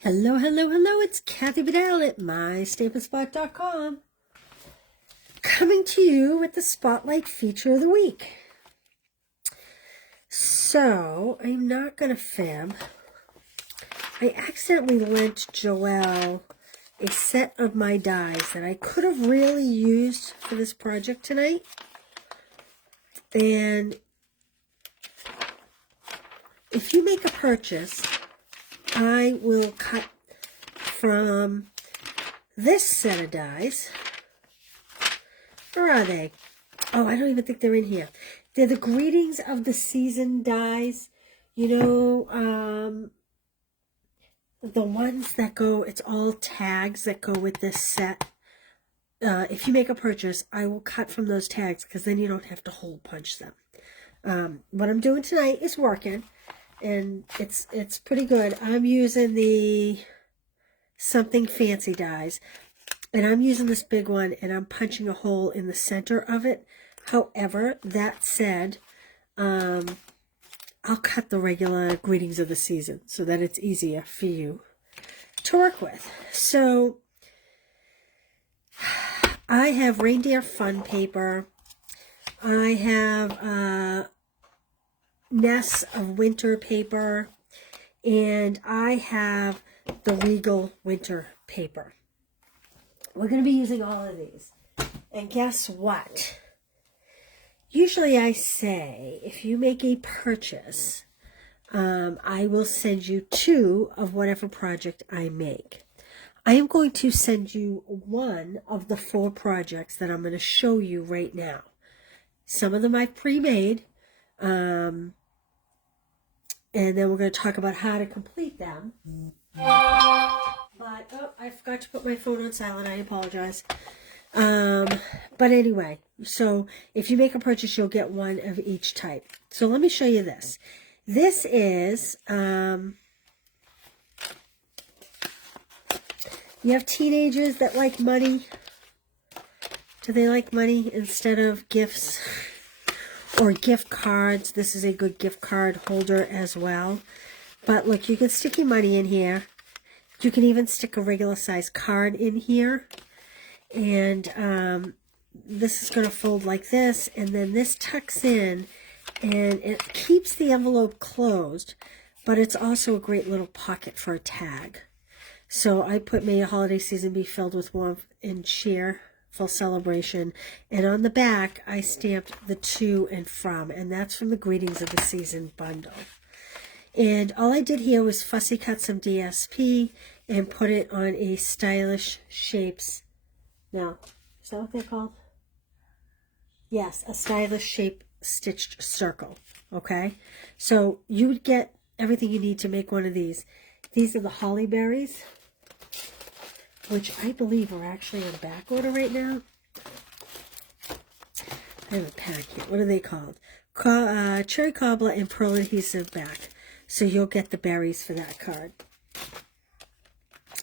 Hello, hello, hello, it's Kathy Bedell at MyStampinSpot.com, coming to you with the Spotlight Feature of the Week. So, I'm not going to fib. I accidentally lent Joelle a set of my dies that I could have really used for this project tonight. And if you make a purchase, I will cut from this set of dies. Where are they? Oh, I don't even think they're in here. They're the Greetings of the Season dies. You know, the ones that go, it's all tags that go with this set. If you make a purchase, I will cut from those tags because then you don't have to hole punch them. What I'm doing tonight is working. And it's pretty good. I'm using the Something Fancy dies. And I'm using this big one, and I'm punching a hole in the center of it. However, that said, I'll cut the regular Greetings of the Season so that it's easier for you to work with. So, I have Reindeer Fun paper. I have Nests of Winter paper, and I have the Regal Winter paper. We're going to be using all of these. And guess what? Usually I say, if you make a purchase, I will send you 2 of whatever project I make. I am going to send you 1 of the 4 projects that I'm going to show you right now. Some of them I've pre-made. And then we're going to talk about how to complete them. But, oh, I forgot to put my phone on silent. I apologize. But anyway, so if you make a purchase, you'll get 1 of each type. So let me show you this. This is, you have teenagers that like money. Do they like money instead of gifts? Or gift cards. This is a good gift card holder as well. But look, you can stick your money in here. You can even stick a regular size card in here. And this is going to fold like this. And then this tucks in. And it keeps the envelope closed. But it's also a great little pocket for a tag. So I put May your holiday season be filled with warmth and cheer. Full celebration. And on the back, I stamped the to and from, and that's from the Greetings of the Season bundle. And all I did here was fussy cut some DSP and put it on a Stylish Shapes. Now, is that what they're called? Yes, a Stylish Shape stitched circle. Okay? So you would get everything you need to make one of these. These are the holly berries, which I believe are actually on back order right now. I have a pack here. What are they called? Cherry Cobbler and Pearl Adhesive back. So you'll get the berries for that card.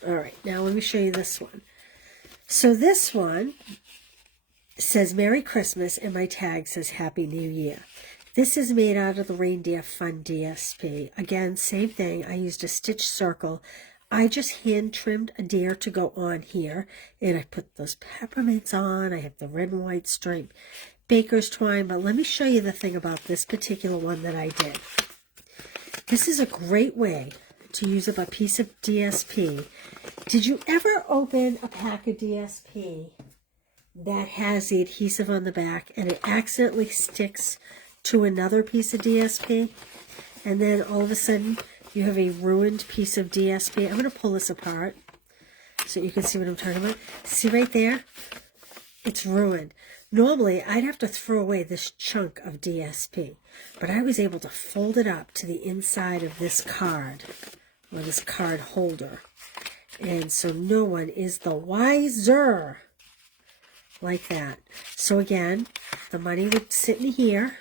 All right, now let me show you this one. So this one says Merry Christmas, and my tag says Happy New Year. This is made out of the Reindeer Fun DSP. Again, same thing. I used a stitch circle. I just hand trimmed a deer to go on here, and I put those peppermints on. I have the red and white stripe baker's twine, but let me show you the thing about this particular one that I did. This is a great way to use up a piece of DSP. Did you ever open a pack of DSP that has the adhesive on the back and it accidentally sticks to another piece of DSP, and then all of a sudden you have a ruined piece of DSP. I'm going to pull this apart so you can see what I'm talking about. See right there? It's ruined. Normally, I'd have to throw away this chunk of DSP, but I was able to fold it up to the inside of this card, or this card holder. And so no one is the wiser like that. So again, the money would sit in here,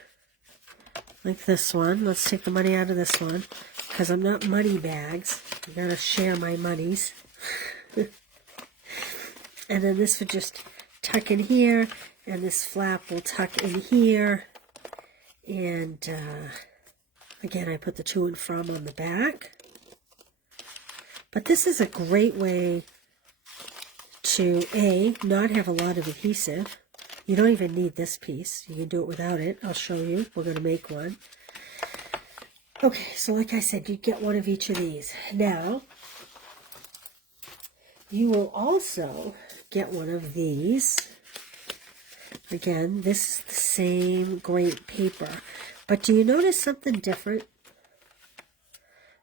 like this one. Let's take the money out of this one, because I'm not money bags. I gotta share my monies. And then this would just tuck in here, and this flap will tuck in here. And again, I put the to and from on the back. But this is a great way to, A, not have a lot of adhesive. You don't even need this piece. You can do it without it. I'll show you. We're going to make one. Okay, so like I said, you get one of each of these. Now, you will also get one of these. Again, this is the same great paper. But do you notice something different?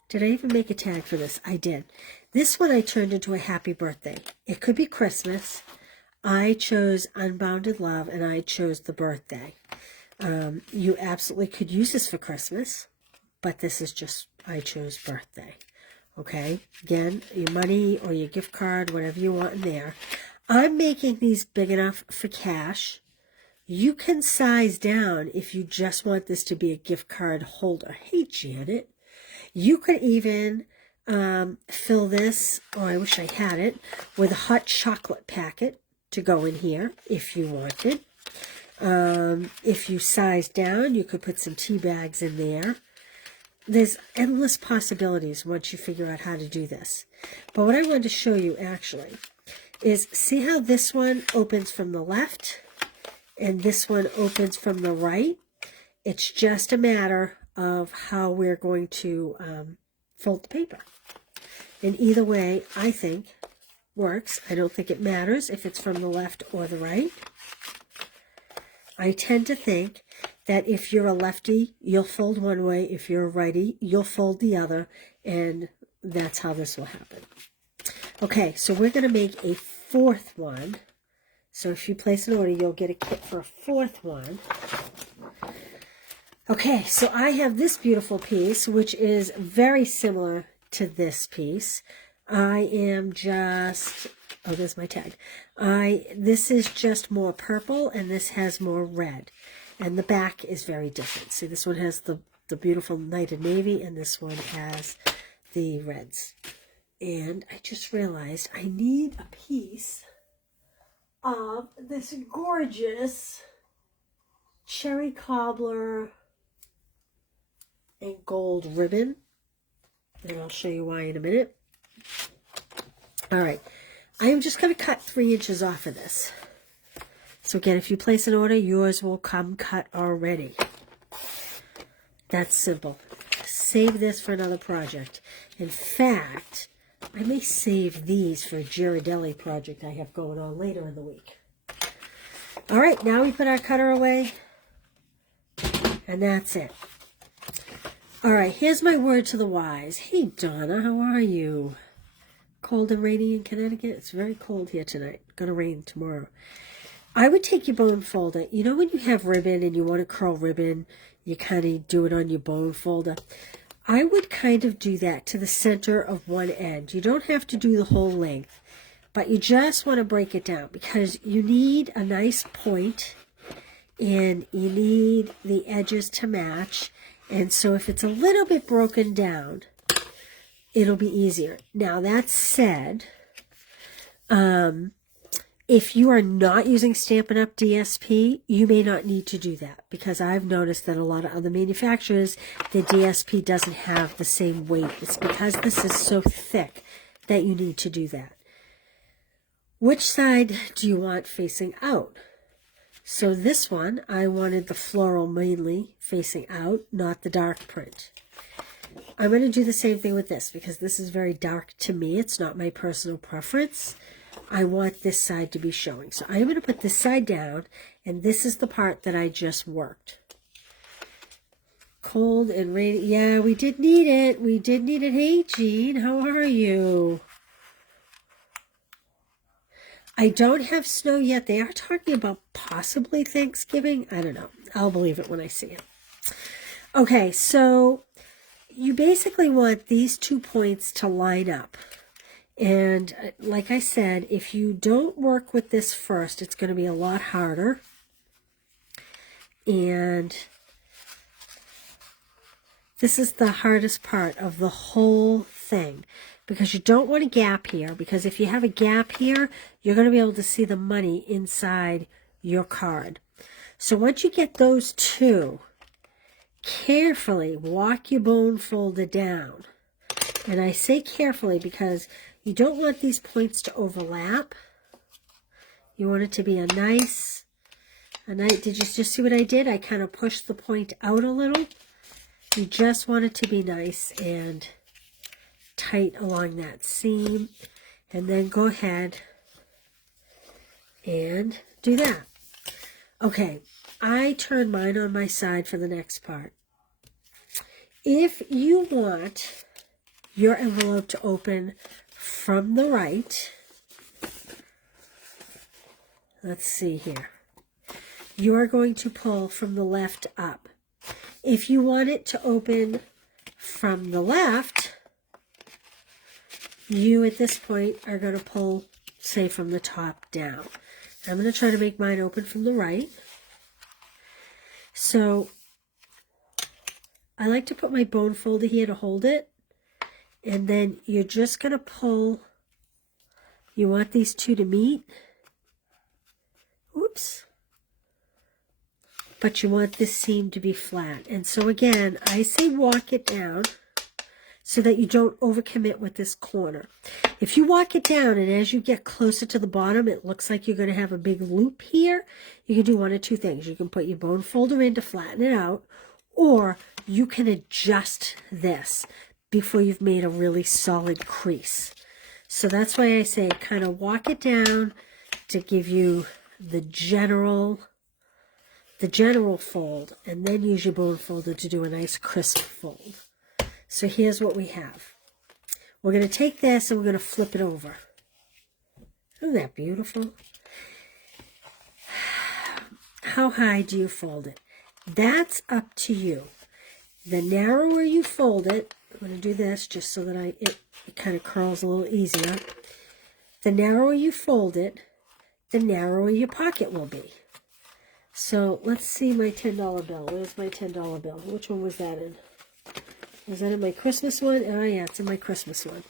Did I even make a tag for this? I did. This one I turned into a happy birthday. It could be Christmas. I chose Unbounded Love, and I chose the birthday. You absolutely could use this for Christmas, but this is just, I chose birthday. Okay? Again, your money or your gift card, whatever you want in there. I'm making these big enough for cash. You can size down if you just want this to be a gift card holder. Hey, Janet. You could even fill this, oh, I wish I had it, with a hot chocolate packet to go in here if you wanted. If you size down, you could put some tea bags in there. There's endless possibilities once you figure out how to do this. But what I wanted to show you actually is, see how this one opens from the left and this one opens from the right? It's just a matter of how we're going to fold the paper. And either way, I think, works. I don't think it matters if it's from the left or the right. I tend to think that if you're a lefty, you'll fold one way. If you're a righty, you'll fold the other. And that's how this will happen. Okay, so we're going to make a fourth one. So if you place an order, you'll get a kit for a fourth one. Okay, so I have this beautiful piece, which is very similar to this piece. I am just, oh, there's my tag. This is just more purple, and this has more red. And the back is very different. See, this one has the beautiful Night of Navy, and this one has the reds. And I just realized I need a piece of this gorgeous cherry cobbler and gold ribbon, and I'll show you why in a minute. All right, I am just going to cut 3 inches off of this. So again, if you place an order, yours will come cut already. That's simple. Save this for another project. In fact, I may save these for a Ghirardelli project I have going on later in the week. All right, now we put our cutter away, and that's it. All right, here's my word to the wise. Hey, Donna, how are you? Cold and rainy in Connecticut? It's very cold here tonight. Gonna rain tomorrow. I would take your bone folder. You know when you have ribbon and you want to curl ribbon, you kind of do it on your bone folder. I would kind of do that to the center of one end. You don't have to do the whole length, but you just want to break it down because you need a nice point and you need the edges to match. And so if it's a little bit broken down, it'll be easier. Now, that said, if you are not using Stampin' Up! DSP, you may not need to do that because I've noticed that a lot of other manufacturers, the DSP doesn't have the same weight. It's because this is so thick that you need to do that. Which side do you want facing out? So this one, I wanted the floral mainly facing out, not the dark print. I'm going to do the same thing with this because this is very dark to me. It's not my personal preference. I want this side to be showing. So I'm going to put this side down, and this is the part that I just worked. Cold and rainy. Yeah, we did need it. We did need it. Hey, Jean, how are you? I don't have snow yet. They are talking about possibly Thanksgiving. I don't know. I'll believe it when I see it. Okay, so you basically want these 2 points to line up. And like I said, if you don't work with this first, it's going to be a lot harder. And this is the hardest part of the whole thing. Because you don't want a gap here, because if you have a gap here, you're going to be able to see the money inside your card. So once you get those two, carefully walk your bone folder down And I say carefully because you don't want these points to overlap. You want it to be a nice, did you just see what I did? I kind of pushed the point out a little. You just want it to be nice and tight along that seam. And then go ahead and do that. Okay, I turned mine on my side for the next part. If you want your envelope to open from the right, let's see here. You are going to pull from the left up. If you want it to open from the left, you at this point are going to pull, say, from the top down. I'm going to try to make mine open from the right. So I like to put my bone folder here to hold it. And then you're just going to pull. You want these two to meet. Oops. But you want this seam to be flat. And so again, I say walk it down so that you don't overcommit with this corner. If you walk it down and as you get closer to the bottom, it looks like you're going to have a big loop here, you can do one of two things. You can put your bone folder in to flatten it out, or you can adjust this before you've made a really solid crease. So that's why I say kind of walk it down to give you the general fold, and then use your bone folder to do a nice crisp fold. So here's what we have. We're going to take this and we're going to flip it over. Isn't that beautiful? How high do you fold it? That's up to you. The narrower you fold it, I'm going to do this just so that it kind of curls a little easier. The narrower you fold it, the narrower your pocket will be. So let's see my $10 bill. Where's my $10 bill? Which one was that in? Was that in my Christmas one? Oh yeah, it's in my Christmas one.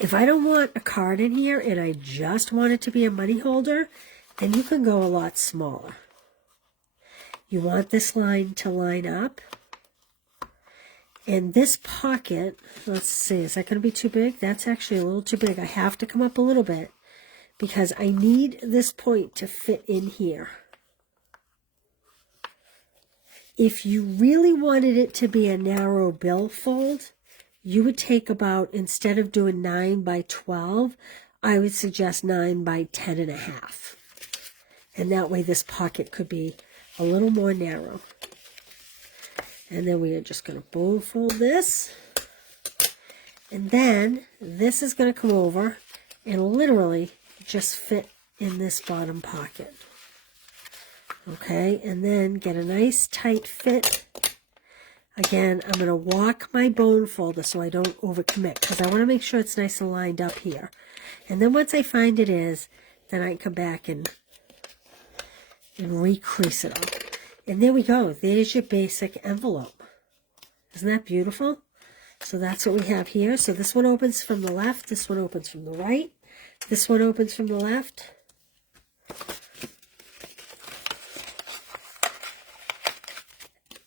If I don't want a card in here and I just want it to be a money holder, then you can go a lot smaller. You want this line to line up. And this pocket, let's see, is that going to be too big? That's actually a little too big. I have to come up a little bit because I need this point to fit in here. If you really wanted it to be a narrow bill fold, you would take about, instead of doing 9 by 12, I would suggest 9 by 10.5. And that way this pocket could be a little more narrow. And then we are just going to bone fold this. And then this is going to come over and literally just fit in this bottom pocket. Okay, and then get a nice tight fit. Again, I'm going to walk my bone folder so I don't overcommit because I want to make sure it's nice and lined up here. And then once I find it is, then I can come back and recrease it up. And there we go. There's your basic envelope. Isn't that beautiful? So that's what we have here. So this one opens from the left. This one opens from the right. This one opens from the left.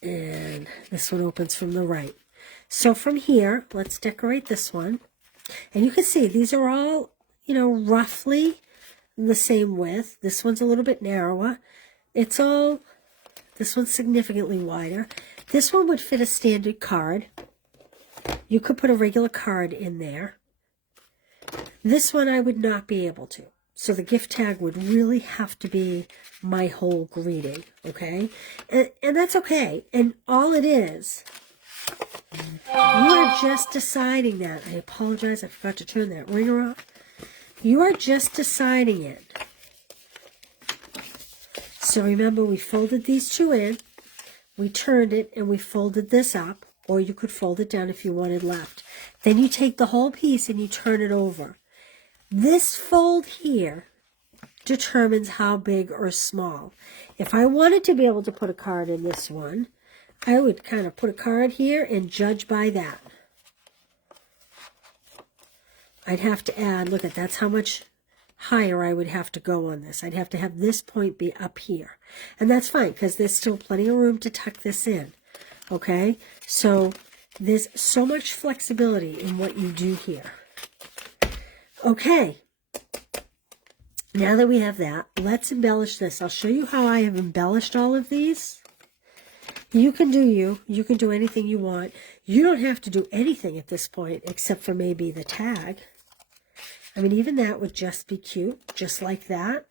And this one opens from the right. So from here, let's decorate this one. And you can see these are all, roughly the same width. This one's a little bit narrower. This one's significantly wider. This one would fit a standard card. You could put a regular card in there. This one I would not be able to. So the gift tag would really have to be my whole greeting, okay? And that's okay. And all it is, you are just deciding that. I apologize, I forgot to turn that ringer off. You are just deciding it. So remember, we folded these two in, we turned it, and we folded this up, or you could fold it down if you wanted left. Then you take the whole piece and you turn it over. This fold here determines how big or small. If I wanted to be able to put a card in this one, I would kind of put a card here and judge by that. I'd have to add, look at, that's how much higher I would have to go on this. I'd have to have this point be up here. And that's fine because there's still plenty of room to tuck this in. Okay, so There's so much flexibility in what you do here. Okay. Now that we have that, let's embellish this. I'll show you how I have embellished all of these. You can do you. You can do anything you want. You don't have to do anything at this point except for maybe the tag. I mean, even that would just be cute, just like that.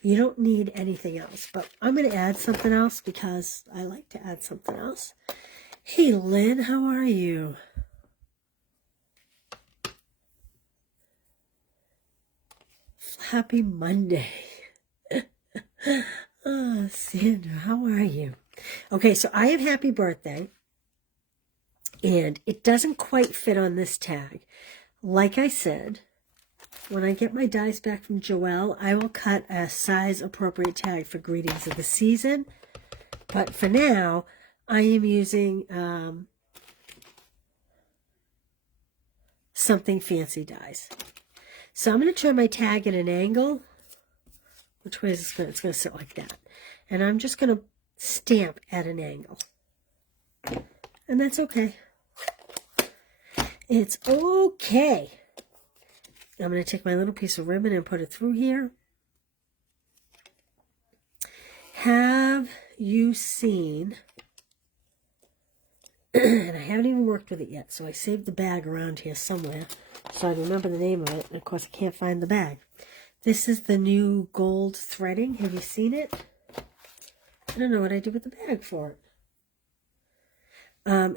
You don't need anything else. But I'm going to add something else because I like to add something else. Hey, Lynn, how are you? Happy Monday. Oh, Sandra, how are you? Okay, so I have happy birthday, and it doesn't quite fit on this tag. Like I said, when I get my dies back from Joelle, I will cut a size appropriate tag for greetings of the season. But for now, I am using something fancy dies. So I'm going to turn my tag at an angle. Which way is it going to? It's going to sit like that. And I'm just going to stamp at an angle. And that's okay. It's okay. I'm going to take my little piece of ribbon and put it through here. Have you seen, and I haven't even worked with it yet, so I saved the bag around here somewhere so I remember the name of it, and of course I can't find the bag. This is the new gold threading. Have you seen it? I don't know what I did with the bag for it.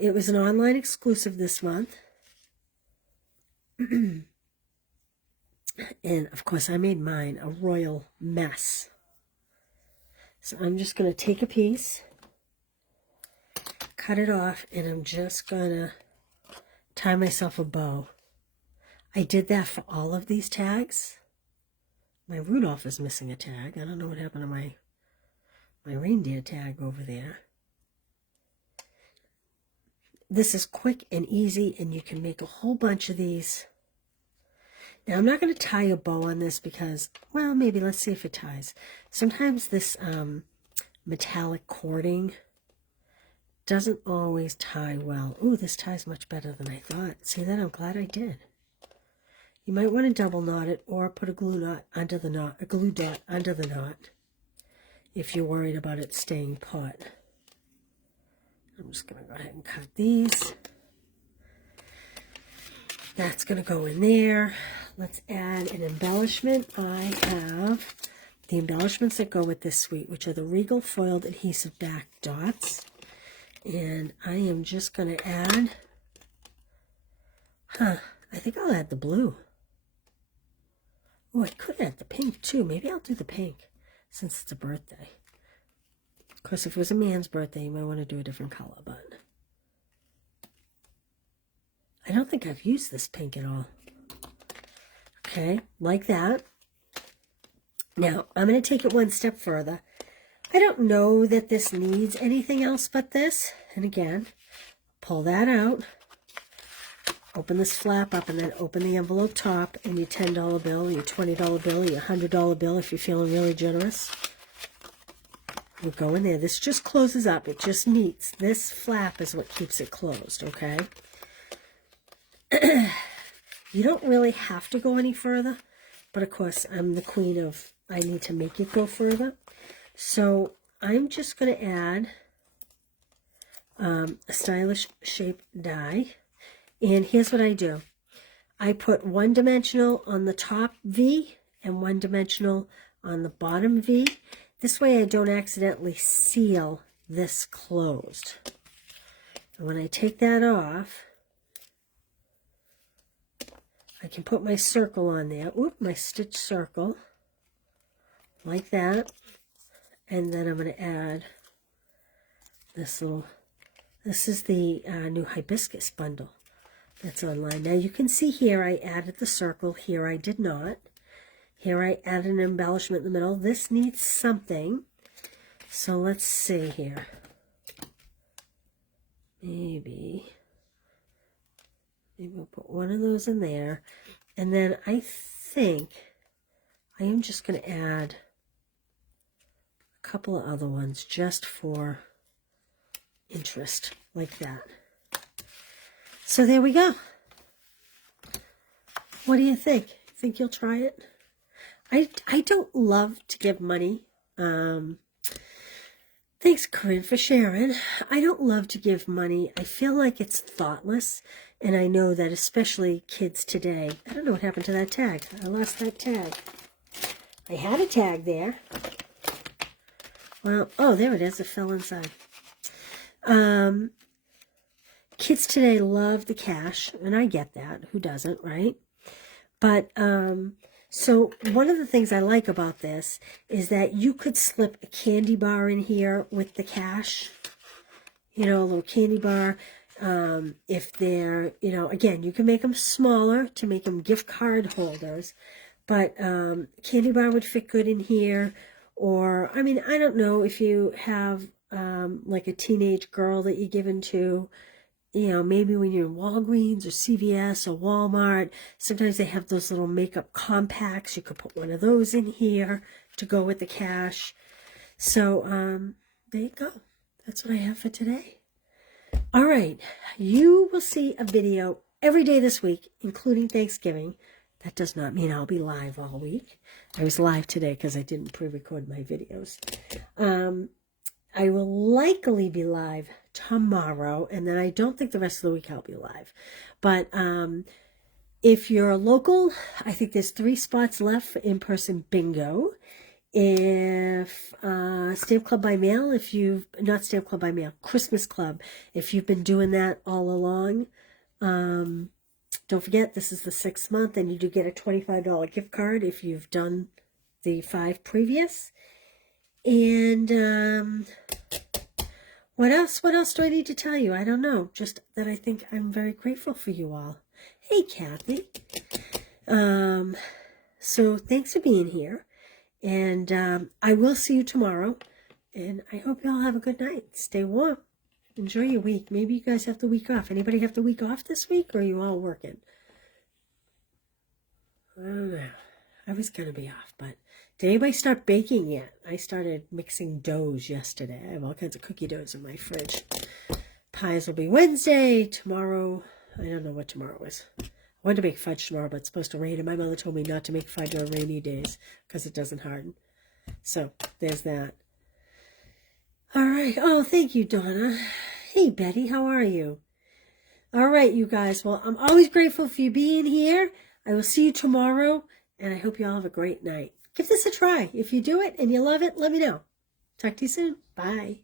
It was an online exclusive this month. And of course I made mine a royal mess. So I'm just going to take a piece, cut it off, and I'm just going to tie myself a bow. I did that for all of these tags. My Rudolph is missing a tag. I don't know what happened to my reindeer tag over there. This is quick and easy, and you can make a whole bunch of these. Now, I'm not going to tie a bow on this because, well, maybe let's see if it ties. Sometimes this metallic cording doesn't always tie well. Ooh, this ties much better than I thought. See that? I'm glad I did. You might want to double knot it or put a glue knot under the knot, a glue dot under the knot if you're worried about it staying put. I'm just going to go ahead and cut these. That's going to go in there. Let's add an embellishment. I have the embellishments that go with this suite, which are the Regal foiled adhesive back dots. And I am just going to add, I think I'll add the blue. Oh, I could add the pink too. Maybe I'll do the pink since it's a birthday. Of course, if it was a man's birthday, you might want to do a different color, but I don't think I've used this pink at all. Okay, like that. Now, I'm going to take it one step further. I don't know that this needs anything else but this. And again, pull that out. Open this flap up and then open the envelope top and your $10 bill, your $20 bill, your $100 bill if you're feeling really generous. We'll go in there. This just closes up. It just meets. This flap is what keeps it closed, okay? You don't really have to go any further, but of course I'm the queen of I need to make it go further. So I'm just going to add a stylish shape die. And here's what I do. I put one dimensional on the top V and one dimensional on the bottom V. This way I don't accidentally seal this closed. And when I take that off, I can put my circle on there. Oop, my stitch circle. Like that. And then I'm going to add this little, this is the new hibiscus bundle that's online. Now you can see here I added the circle. Here I did not. Here I added an embellishment in the middle. This needs something. So let's see here. Maybe we'll put one of those in there. And then I think I am just going to add a couple of other ones just for interest, like that. So there we go. What do you think? Think you'll try it? I don't love to give money. Thanks, Corinne, for sharing. I don't love to give money. I feel like it's thoughtless, and I know that especially kids today. I don't know what happened to that tag. I lost that tag. I had a tag there. Well, oh, there it is. It fell inside. Kids today love the cash, and I get that. Who doesn't, right? But, so one of the things I like about this is that you could slip a candy bar in here with the cash, you know, a little candy bar. If they're, you know, again, you can make them smaller to make them gift card holders, but candy bar would fit good in here. Or, I mean, I don't know if you have like a teenage girl that you're giving to, you know, maybe when you're in Walgreens or CVS or Walmart, sometimes they have those little makeup compacts. You could put one of those in here to go with the cash. So, there you go. That's what I have for today. All right. You will see a video every day this week, including Thanksgiving. That does not mean I'll be live all week. I was live today because I didn't pre-record my videos. I will likely be live tomorrow, and then I don't think the rest of the week I'll be live. But if you're local, I think there's 3 spots left for in-person bingo. If Stamp Club by Mail, if you've, not Stamp Club by Mail, Christmas Club, if you've been doing that all along, don't forget, this is the 6th month, and you do get a $25 gift card if you've done the 5 previous. And what else? What else do I need to tell you? I don't know. Just that I think I'm very grateful for you all. Hey, Kathy. So thanks for being here. And I will see you tomorrow. And I hope you all have a good night. Stay warm. Enjoy your week. Maybe you guys have the week off. Anybody have the week off this week, or are you all working? I don't know. I was going to be off, but did anybody start baking yet? I started mixing doughs yesterday. I have all kinds of cookie doughs in my fridge. Pies will be Wednesday. Tomorrow, I don't know what tomorrow is. I wanted to make fudge tomorrow, but it's supposed to rain, and my mother told me not to make fudge on rainy days because it doesn't harden. So there's that. All right. Oh, thank you, Donna. Hey, Betty, how are you? All right, you guys. Well, I'm always grateful for you being here. I will see you tomorrow, and I hope you all have a great night. Give this a try. If you do it and you love it, let me know. Talk to you soon. Bye.